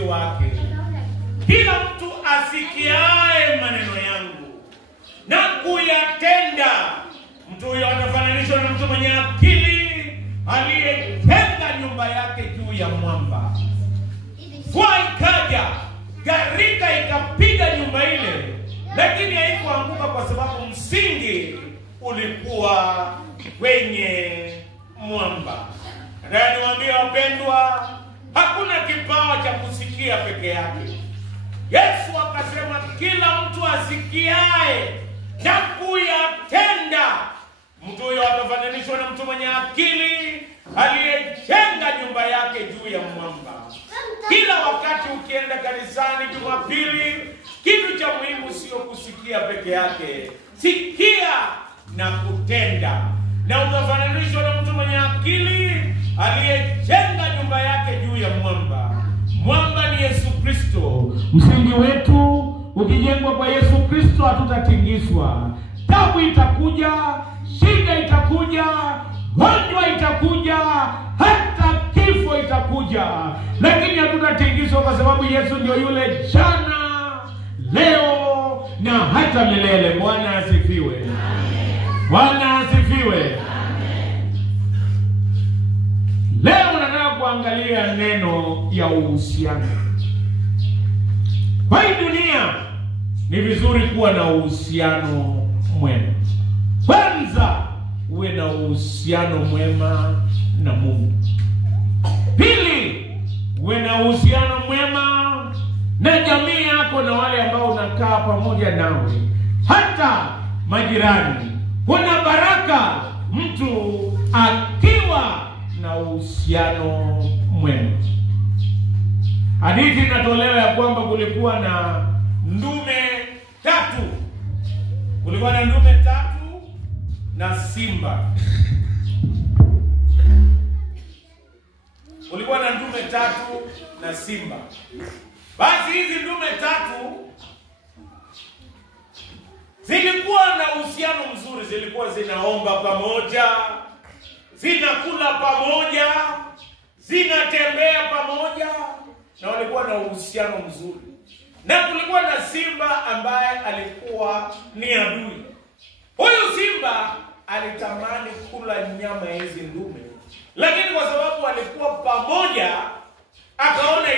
wanafunzi wake, kila mtu asikiaye maneno yangu na kuyatenda, mtu huyo atafananishwa na mtu mwenye akili aliyejenga nyumba yake juu ya mwamba. Mvua ikaja, gharika ikapiga nyumba ile, lakini haikuanguka kwa sababu msingi ulikuwa kwenye mwamba. Na niwaambie wapendwa, hakuna kipawa cha kusikia peke yake. Yesu akasema kila mtu asikiaye na kuyatenda, mtu huyo atafananishwa na mtu mwenye akili aliyejenga nyumba yake juu ya mwamba. Kila wakati ukienda kanisani Jumapili, kitu cha muhimu sio kusikia peke yake. Sikia na kutenda. Na utafananishwa na mtu mwenye akili aliyejenga nyumba yake juu ya mwamba. Mwamba ni Yesu Kristo. Msingi wetu ukijengwa kwa Yesu Kristo hatutatingizwa. Tabu itakuja, shida itakuja, gonjwa itakuja, hata kifo itakuja, lakini hatutatingizwa kwa sababu Yesu ndio yule jana, leo na hata milele. Bwana asifiwe. Amen. Bwana asifiwe. Amen. Leo nataka kuangalia neno ya uhusiano. Kwa hii dunia ni vizuri kuwa na uhusiano mwema. Kwanza uwe na uhusiano mwema na Mungu. Pili, uwe na uhusiano mwema na jamii yako na wale ambao unakaa pamoja nawe, hata majirani. Kuna baraka mtu akiwa na uhusiano mwema. Hadithi inatolewa ya kwamba kulikuwa na ndume tatu. Kulikuwa na ndume tatu na simba. Kulikuwa na ndume tatu na simba. Basi hizi ndume tatu zilikuwa na uhusiano mzuri, zilikuwa zinaomba pamoja, zinakula pamoja, zinatembea pamoja, na walikuwa na uhusiano mzuri. Na kulikuwa na simba ambaye alikuwa ni adui. Huyu simba alitamani kula nyama ya hizi ndume, lakini kwa sababu walikuwa pamoja akaona